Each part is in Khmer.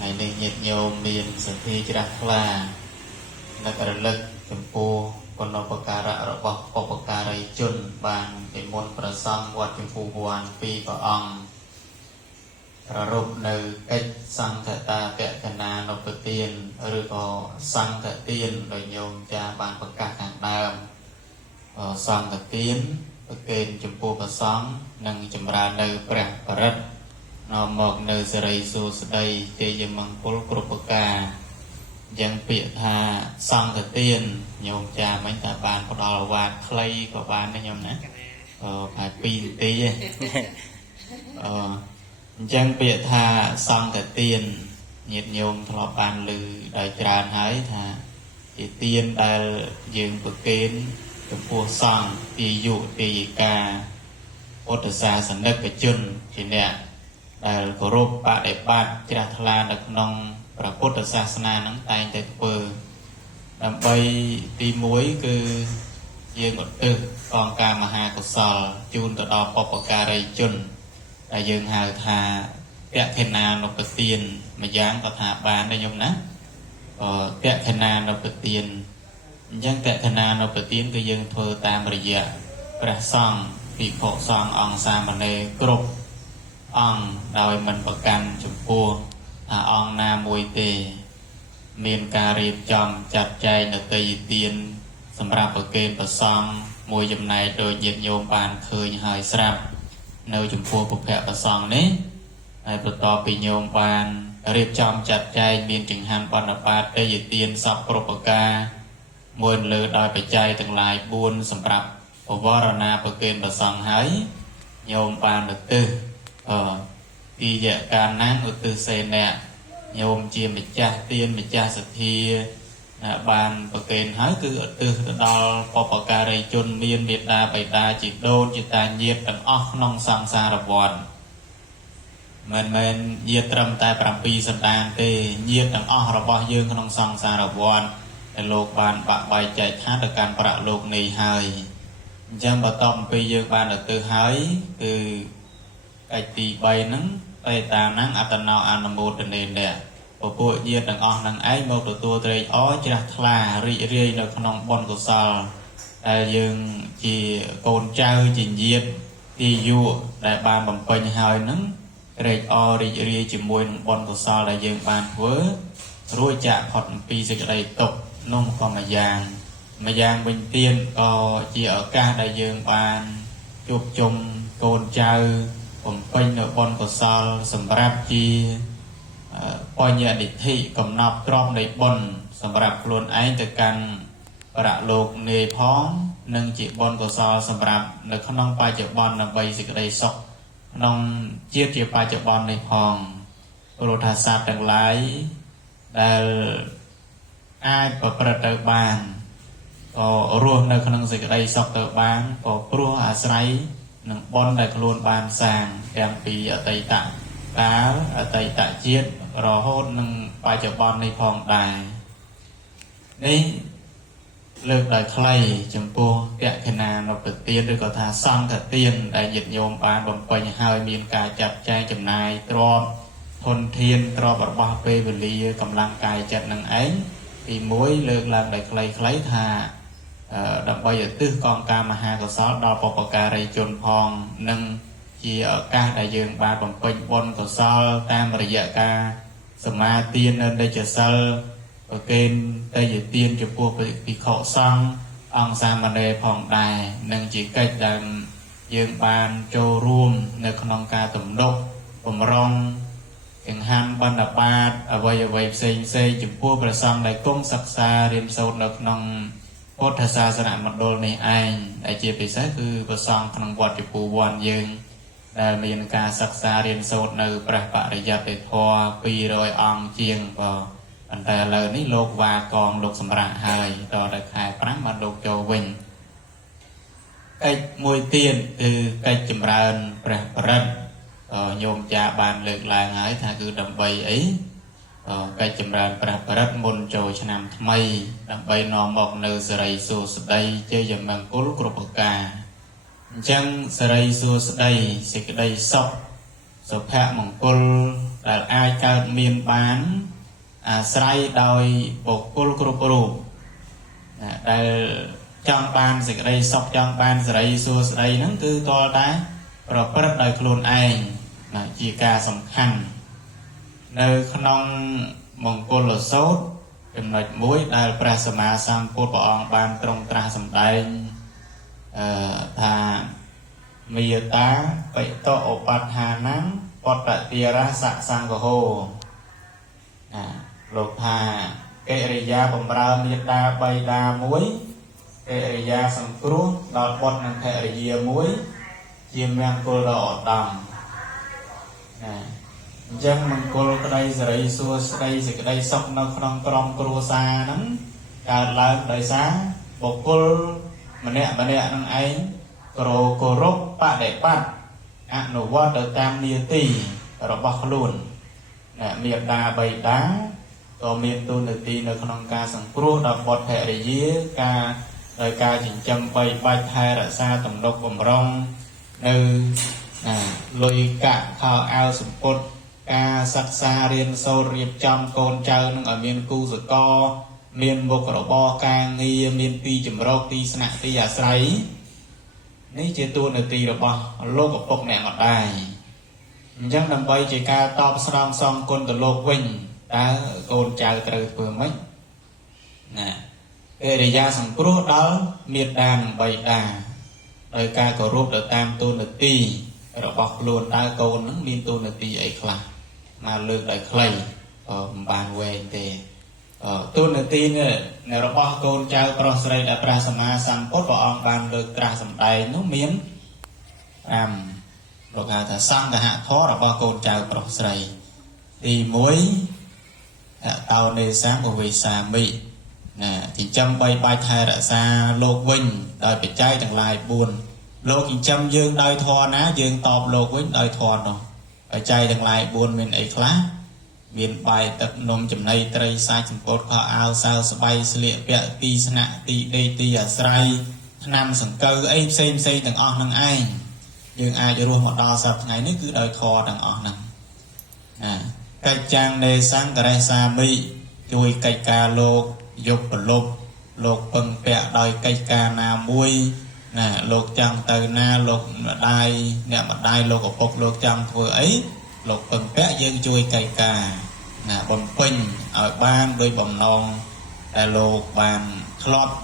ngày nay nhiệt nhiều miền sản thi chả là cái lực chấm phu còn nó bậc cà rạ bậc bậc cà rây chun bàn cái mônประ song วัด chấm phu hoàn pi và ongรูปในកិច្ចសង្ឃតាពកណានុពទានឬក៏សង្ឃទានដោយញោមចាបានប្រកាសខាងដើមសង្ឃទានប្រកេនចំពោះព្រះសង្ឃនិងចម្រើននៅព្រះបរិត្តនាំមកនៅសិរីសួស្តីជ័យមង្គលគ្រប់ប្រការយ៉ាងពាក្យថាសង្ឃទានញោមចាមិនថាបានផ្ដល់អាវាតខ្លីក៏បានដែរញោមណាតែ2នាទីអញ្ចឹងពាក្យថាសង្ឃទានញាតិញោមធ្លាប់បានឮដោយច្រើនហើយថាជាទានដែលយើងប្រគេនចំពោះសង្ឃទាយុទាយិកាពុទ្ធសាសនិកជនជាអ្នកដែលគោរពបដិបត្តិជ្រះថ្លានៅក្នុងព្រះពុទ្ធសាសនានឹងតែងតែធ្វើដើម្បីទី1គឺយើងឧទ្ទិសកងការមហាកុសលជូនទៅដល់បុព្វការីជនដែលយើងហៅថាពខេណានុពទានម្យ៉ាងក៏ថាបានដែរញោមណាពខេណានុពទានអញ្ចឹងពខេណានុពទានគឺយើងធ្វើតាមរយៈព្រះសង្ឃភិក្ខុសង្ឃអង្គសាមណេរគ្រប់អង្គដោយមិនប្រកាន់ចំពោះថាអង្គណាមួយទេមានការរៀបចំចាត់ចែងនៅទីទានសម្រាប់ប្រគេនព្រះសង្ឃមួយចំណែកដោយញាតិញោមបានឃើញហើយស្រាប់នៅចំពោះពុភៈប្រសងនេះហើយបន្ទាប់ពីញោមបានរៀបចំចាត់ចែងមានចង្ហាន់បណ្ឌបាតទេយទានសពគ្រប់ប្រការមួយលើដោយបច្ច័យទាំងឡាយ4សម្រាប់បវរណាប្រគេនប្រសងហើយញោមបានឧទ្ទិសពីយកាណាឧទ្ទិសសេនៈញោមជាម្ចាស់ទានម្ចាស់សទ្ធាបានប្រគេនហើយគឺឧទ្ទិសទៅដល់បុព្វការីជនមានមេត្តាបិតាជីដូនជាតាញាតិទាំងអស់ក្នុងសង្សារវដ្តមិនមែនញាតិត្រឹមតែ7សន្តានទេញាតិទាំងអស់របស់យើងក្នុងសង្សារវដ្តដែលលោកបានបាក់បែកចែកឋានទៅកាន់ប្រាក់លោកនេះហើយអញ្ចឹងបន្ទាប់ពីយើងបានឧទ្ទិសហើយគឺកិច្ចទី3ហ្នឹងបេតាnăngអត្តនោអនុមោទនេអ្នកពួកញាតិទាំងអស់នឹងឯងមកទទួលត្រេកអរជ្រះថ្លារីករាយនៅក្នុងបុណ្យកុសលដែលយើងជាកូនចៅជាញាតិទាយុដែលបានបំពេញហើយនឹងត្រេកអររីករាយជាមួយនឹងបុណ្យកុសលដែលយើងបានធ្វើរួចចាកផុតពីសេចក្តីទុក្ខនោះក៏ម្យ៉ាងវិញទៀតក៏ជាឱកាសដែលយើងបានជួបជុំកូនចៅបំពេញនៅបុណ្យកុសលសម្រាប់ជាបញ្ញនិធិកំណប់ទ្រព្យនៃបុណ្យសម្រាប់ខ្លួនឯងទៅកាន់ប្រាក់លោកនាយផងនិងជាបុណ្យកុសលសម្រាប់នៅក្នុងបច្ចុប្បន្នដើម្បីសេចក្តីសុខក្នុងជាតិជាបច្ចុប្បន្ននេះផងព្រោះថាសត្វទាំងឡាយដែលអាចប្រព្រឹត្តទៅបានក៏រស់នៅក្នុងសេចក្តីសុខទៅបានក៏ព្រោះអាស្រ័យនឹងបុណ្យដែលខ្លួនបានសាងទាំងពីអតីតកាលអតីតជាតិរហូតនឹងបច្ចុប្បន្ននេះផងដែរនេះលើកដោយខ្លីចំពោះពខេណានុពទានឬក៏ថាសង្ឃទានដែលញាតិញោមបានបំពេញហើយមានការចាត់ចែងចំណាយទ្រព្យធនធានទ្រព្យរបស់ពេលវេលាកម្លាំងកាយចិត្តនឹងឯងទី1លើកឡើងដោយខ្លីៗថាដើម្បីឧទ្ទិសកងការមហាកុសលដល់បុព្វការីជនផងនិងជាឱកាសដែលយើងបានបំពេញបុណ្យកុសលតាមរយៈការសមាទាននៅនិច្ចសិលប្រគេនទេយទានចំពោះភិក្ខុសង្ឃអង្គសាមណេរផងដែរនិងជាកិច្ចដែលយើងបានចូលរួមនៅក្នុងការទំនុកបំរុងចង្ហាន់បណ្ឌបាតអ្វីផ្សេងចំពោះព្រះសង្ឃដែលគង់សិក្សារៀនសូត្រនៅក្នុងពុទ្ធសាសនមណ្ឌលនេះឯងដែលជាពិសេសគឺព្រះសង្ឃក្នុងវត្តជពូវ័នយើងដែលមានការសិក្សារៀនសូត្រនៅព្រះបរិយត្តិធម៌200អង្គជាងក៏ប៉ុន្តែឥឡូវនេះលោកវាកងលោកសម្រាប់ហើយដល់តែខែ5បានលោកចូលវិញកិច្ចមួយទៀតគឺកិច្ចចម្រើនព្រះបរិត្តញោមចាបានលើកឡើងហើយថាគឺដើម្បីអីកិច្ចចម្រើនព្រះបរិត្តមុនចូលឆ្នាំថ្មីដើម្បីនាំមកនៅសិរីសួស្តីជ័យមង្គលគ្រប់ប្រការអញ្ចឹងសិរីសួស្តីសេចក្តីសុខ សុភមង្គលដែលអាចកើតមានបានអាស្រ័យដោយបុគ្គលគ្រប់រូបដែលចង់បានសេចក្តីសុខចង់បានសេរីសួស្តីហ្នឹងគឺតលតែប្រព្រឹត្តដោយខ្លួនឯងជាការសំខាន់នៅក្នុងមង្គលសូត្រចំណុចមួយដែលព្រះសម្មាសម្ពុទ្ធព្រះអង្គបានទ្រង់ត្រាស់សម្ដែងថាមេតាបិតឧបដ្ឋានំបតតិរាសសង្ឃហោលោកថាកិរិយាបំរើមេតាបៃតាមួយកិរិយាសង្គ្រោះដល់បុត្រនិងភរិយាមួយជាមង្គលដ៏ឧត្តមអញ្ចឹងមង្គលក្តីសេរីសួស្តីសេចក្តីសុខនៅក្នុងក្រុមគ្រួសារហ្នឹងកើតឡើងដោយសារបុគ្គលម្នាក់នឹងឯងគោរពបដិបត្តិអនុវត្តទៅតាមនាទីរបស់ខ្លួនមេតាបៃតាក៏មានទូនាទីនៅក្នុងការសង្គ្រោះដល់បុត្រភរិយាដោយការចិញ្ចឹមបីបាច់ថែរក្សាទំនុកបំរុងនៅលុយកាក់ខោអាវសំពត់ការសិក្សារៀនសូត្ររៀបចំកូនចៅនឹងឲ្យមានគូសកលមានមុខរបរការងារមានទីជម្រកទីស្នាក់ទីអាស្រ័យនេះជាតួនាទីរបស់លោកឪពុកអ្នកម្ដាយអញ្ចឹងដើម្បីជាការតបស្នងសងគុណទៅលោកវិញតើកូនចៅត្រូវធ្វើម៉េចកិរិយាសង្គ្រោះដល់មេដានិងបៃតាដោយការគោរពទៅតាមតួនាទីរបស់ខ្លួនតើកូននឹងមានតួនាទីអីខ្លះមកលើកដោយខ្លីមិនបានវែងទេតួនាទីនេះរបស់កូនចៅប្រុសស្រីដែលព្រះសម្មាសម្ពុទ្ធព្រះអង្គបានលើកត្រាស់សម្ដែងនោះមាន5លោកហៅថាសង្ឃហធម៌របស់កូនចៅប្រុសស្រីទី1តោនេសាមវេសាមិចិញ្ចឹមបីបាច់ថែរក្សាលោកវិញដោយបច្ច័យទាំងឡាយ4លោកចិញ្ចឹមយើងដោយធម៌ណាយើងតបលោកវិញដោយធម៌នោះបច្ច័យទាំងឡាយ4មានអីខ្លះមានបាយទឹកនំចំណីត្រីសាច់សម្ពោធខោអាវសៅស្បៃស្លៀកពាក់ទីស្នាក់ទីដេកទីអាស្រ័យថ្នាំសង្កូវអីផ្សេងទាំងអស់នឹងឯងយើងអាចរស់មកដល់សប្តាហ៍ថ្ងៃនេះគឺដោយធម៌ទាំងអស់ហ្នឹងកិច្ចចាំងនេសង្ឃរេសាមិជួយកិច្ចការលោកយកប្រលប់លោកពឹងពាក់ដោយកិច្ចការណាមួយលោកចង់ទៅណាលោកម្ដាយអ្នកម្ដាយលោកឪពុកលោកចង់ធ្វើអីលោកពឹងពាក់យើងជួយកិច្ចការបំពេញឲ្យបានដោយបំណងដែលលោកបានធ្លាប់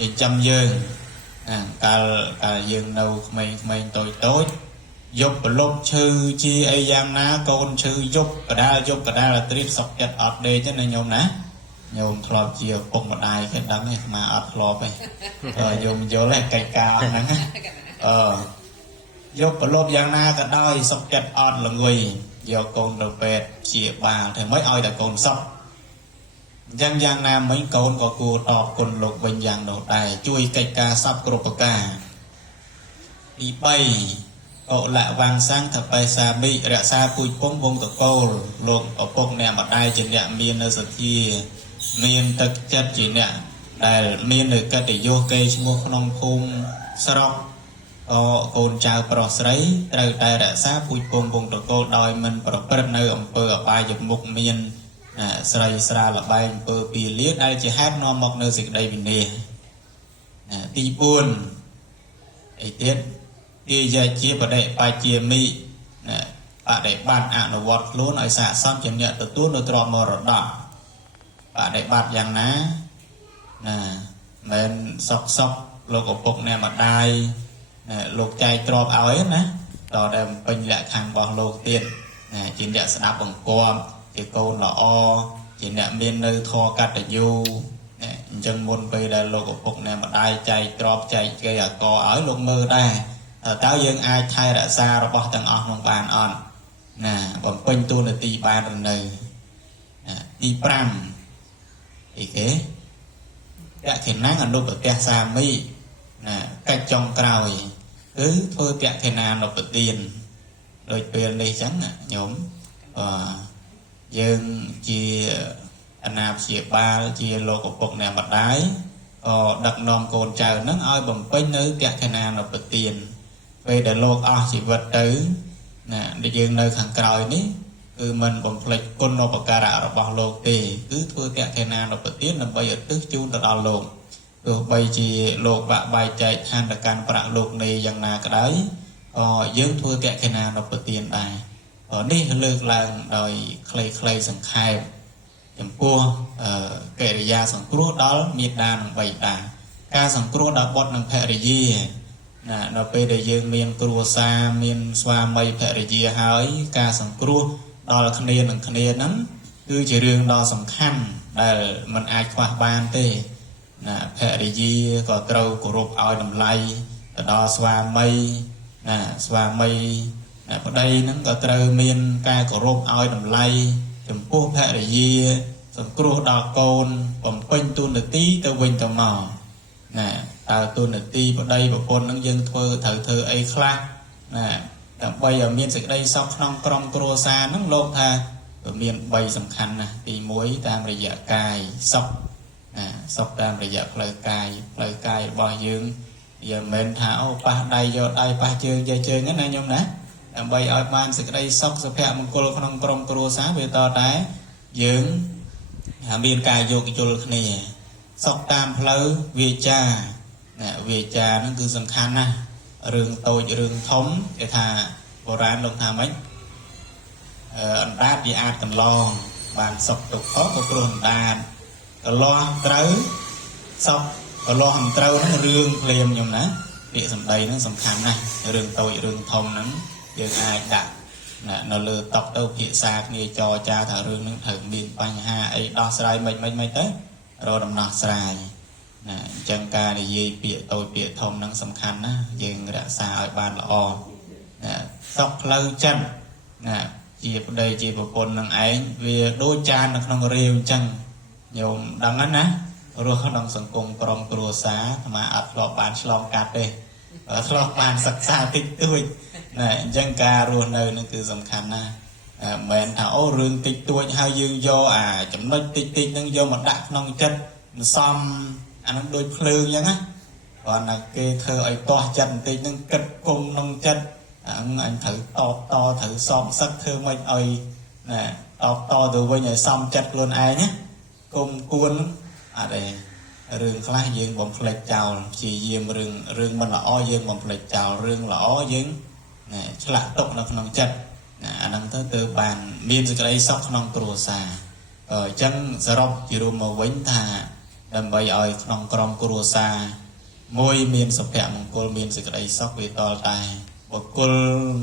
ចិញ្ចឹមយើងកាលយើងនៅក្មេងតូចយកប្រលប់ឈឺជាអីយ៉ាងណាកូនឈឺយកកដាលត្រៀតសុកចិត្តអត់ដេកទេណាញោមណាញោមធ្លាប់ជាពុកម្ដាយគេដឹងទេស្មាអត់ធ្លាប់ទេញោមយល់ទេកិច្ចការហ្នឹងយកប្រលប់យ៉ាងណាក៏ដោយសុកចិត្តអត់ល្ងុយយកកូនទៅពេទ្យព្យាបាលធ្វើម៉េចឲ្យតែកូនសុខអញ្ចឹងយ៉ាងណាមិញកូនក៏គួរតបគុណលោកវិញយ៉ាងនោះដែរជួយកិច្ចការសពគ្រប់ប្រការទី3អលវង្សង្ឃបេសាមិរក្សាពូជពងវងតកូលលោកឪពុកអ្នកម្ដាយជាអ្នកមាននៅសទ្ធាមានទឹកចិត្តជាអ្នកដែលមាននៅកតញ្ញូកេរឈ្មោះក្នុងភូមិស្រុកកូនចៅប្រុសស្រីត្រូវតែរក្សាពូជពងវងតកូលដោយមិនប្រព្រឹត្តនៅអំពើអបាយមុខមានស្រីស្រាលបែងអំពើពីលាដែលជាហេតុនាំមកនៅសេចក្តីវិនាសទី4អីទៀតទាយាជាបដិបជាមិបដិបត្តិអនុវត្តខ្លួនឲ្យស័ក្តិសមជាអ្នកទទួលនៅទ្រព្យមរតកបដិបត្តិយ៉ាងណាមិនសុកលោកឪពុកអ្នកម្ដាយលោកចែកទ្រព្យឲ្យណាតតែពេញលក្ខខណ្ឌរបស់លោកទៀតជាអ្នកស្ដាប់បង្គាប់ជាកូនល្អជាអ្នកមាននៅធម៌កតញ្ញូអញ្ចឹងមុនពេលដែលលោកឪពុកអ្នកម្ដាយចែកទ្រព្យចែកគេអកឲ្យលោកមើលដែរតើយើងអាចថែរក្សារបស់ទាំងអស់នោះបានអត់បំពេញតួនាទីបានឬនៅទី5អីគេយៈខេណាំងអនុប្រទេសសាមីកិច្ចចុងក្រោយគឺធ្វើតៈខេណានុបទានដោយពេលនេះចឹងញោមយើងជាអាណាព្យាបាលជាលោកឪពុកអ្នកម្ដាយដឹកនាំកូនចៅនឹងឲ្យបំពេញនៅតៈខេណានុបទានពេលដែលលោកអស់ជីវិតទៅ để dương nơi thằng còi ní cứ mìnhបំភ្លេចគុណឧបការៈរបស់លោកទេគឺធ្វើតេខេណានុប្រទានដើម្បីឧទ្ទិសជូនទៅដល់លោកទោះបីជាលោកបាក់បែកចែកឋានទៅកាន់ប្រាក់លោកនេះយ៉ាងណាក៏ដោយយើងធ្វើតេខេណានុប្រទានដែរនេះលើកឡើងដោយខ្លីៗសង្ខេបចំពោះកិរិយាសង្គ្រោះដល់មេដានិងបិតាការសង្គ្រោះដល់បុត្រនិងភរិយាដល់ពេលដែលយើងមានគ្រួសារមានស្វាមីភរិយាហើយការសង្គ្រោះដល់គ្នានឹងគ្នាហ្នឹងគឺជារឿងដ៏សំខាន់ដែលมันអាចខ្វះបានទេភរិយាក៏ត្រូវគោរពឲ្យតម្លៃទៅដល់ស្វាមីស្វាមីប្តីហ្នឹងក៏ត្រូវមានការគោរពឲ្យតម្លៃចំពោះភរិយាសង្គ្រោះដល់កូនបំពេញទូនាទីទៅវិញទៅមកតើទូនាទីប្តីប្រពន្ធនឹងយើងត្រូវធ្វើអីខ្លះដើម្បីឲ្យមានសេចក្តីសុខក្នុងក្រុមគ្រួសារហ្នឹងលោកថាមាន3សំខាន់ណាស់ទី1តាមរយៈកាយសុខសុខតាមរយៈផ្លូវកាយរបស់យើងមិនមែនថាអូប៉ះដៃយកដៃប៉ះជើងយកជើងណាញោមណាដើម្បីឲ្យបានសេចក្តីសុខសុភមង្គលក្នុងក្រុមគ្រួសារវាតតែយើងមានការយោគយល់គ្នាសុខតាមផ្លូវវាចាវាចាហ្នឹងគឺសំខាន់ណាស់រឿងតូចរឿងធំគេថាបុរាណលោកថាម៉េចអណ្ដាតវាអាចកន្លងបានសុខទុក្ខក៏ព្រោះអណ្ដាតកន្លងត្រូវសុខកន្លងមិនត្រូវហ្នឹងរឿងភ្លាមខ្ញុំណាពាក្យសម្ដីហ្នឹងសំខាន់ណាស់រឿងតូចរឿងធំហ្នឹងយើងអាចដាក់នៅលើតុទៅភាសាគ្នាចរចាថារឿងហ្នឹងត្រូវមានបញ្ហាអីដោះស្រាយមិនទៅរកដំណោះស្រាយអញ្ចឹងការនិយាយពាក្យតូចពាក្យធំហ្នឹងសំខាន់ណាស់យើងរក្សាឲ្យបានល្អសុខផ្លូវចិត្តជាប្តីជាប្រពន្ធនឹងឯងវាដូចចាននៅក្នុងរាវអញ្ចឹងញោមដឹងណារស់ក្នុងសង្គមក្រុមគ្រួសារអាត្មាអត់ធ្លាប់បានឆ្លងកាត់ទេធ្លាប់បានសិក្សាតិចតួចអញ្ចឹងការរស់នៅនឹងគឺសំខាន់ណាស់មិនមែនថាអូរឿងតិចតួចហើយយើងយកចំណុចតិចហ្នឹងយកមកដាក់ក្នុងចិត្តមិនសមអានឹងដូចភ្លើងអញ្ចឹងណាគាត់ថាគេធ្វើឲ្យទាស់ចិត្តបន្តិចហ្នឹងគិតគុំក្នុងចិត្តអញត្រូវតបតត្រូវសមសឹកធ្វើមិនឲ្យតបតទៅវិញឲ្យសមចិត្តខ្លួនឯងណាគុំគួនអត់ទេរឿងខ្លះយើងបំភ្លេចចោលព្យាយាមរឿងមិនល្អយើងបំភ្លេចចោលរឿងល្អយើងឆ្លាក់ទុកនៅក្នុងចិត្តអាហ្នឹងទៅបានមានសេចក្តីសុខក្នុងគ្រួសារអញ្ចឹងសរុបជារួមមកវិញថាដើម្បីឲ្យក្នុងក្រុមគ្រួសារមួយមានសុភមង្គលមានសេចក្តីសុខវាតលតែបុគ្គល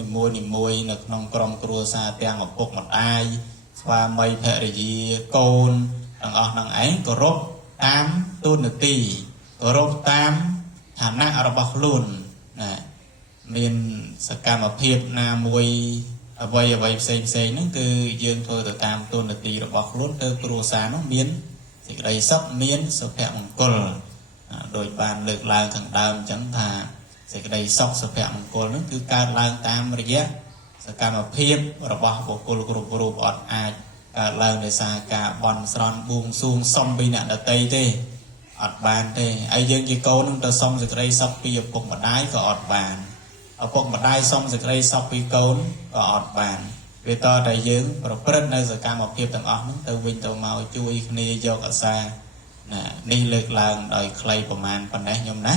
នីមួយនៅក្នុងក្រុមគ្រួសារទាំងឪពុកម្ដាយស្វាមីភរិយាកូនទាំងអស់នឹងឯងគោរពតាមទូនាទីគោរពតាមឋានៈរបស់ខ្លួនមានសកម្មភាពណាមួយអ្វីផ្សេងហ្នឹងគឺយើងធ្វើទៅតាមទូនាទីរបស់ខ្លួនទៅគ្រួសារនោះមានសេចក្តីសុខមានសុភមង្គលដោយបានលើកឡើងខាងដើមអញ្ចឹងថាសេចក្តីសុខសុភមង្គលហ្នឹងគឺកើតឡើងតាមរយៈសកម្មភាពរបស់បុគ្គលគ្រប់រូបអត់អាចកើតឡើងដោយសារការបន់ស្រន់បួងសួងសុំពីអ្នកដទៃទេអត់បានទេហើយយើងជាកូននឹងទៅសុំសេចក្តីសុខពីឪពុកម្ដាយក៏អត់បានឪពុកម្ដាយសុំសេចក្តីសុខពីកូនក៏អត់បានវាតតែយើងប្រព្រឹត្តនៅសកម្មភាពទាំងអស់ហ្នឹងទៅវិញទៅមកជួយគ្នាយកអាសានេះលើកឡើងដោយខ្លីប្រមាណប៉ុណ្ណេះខ្ញុំណា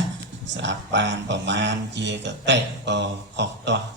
ស្ដាប់បានប្រមាណជាកតិក៏ខុសទាស់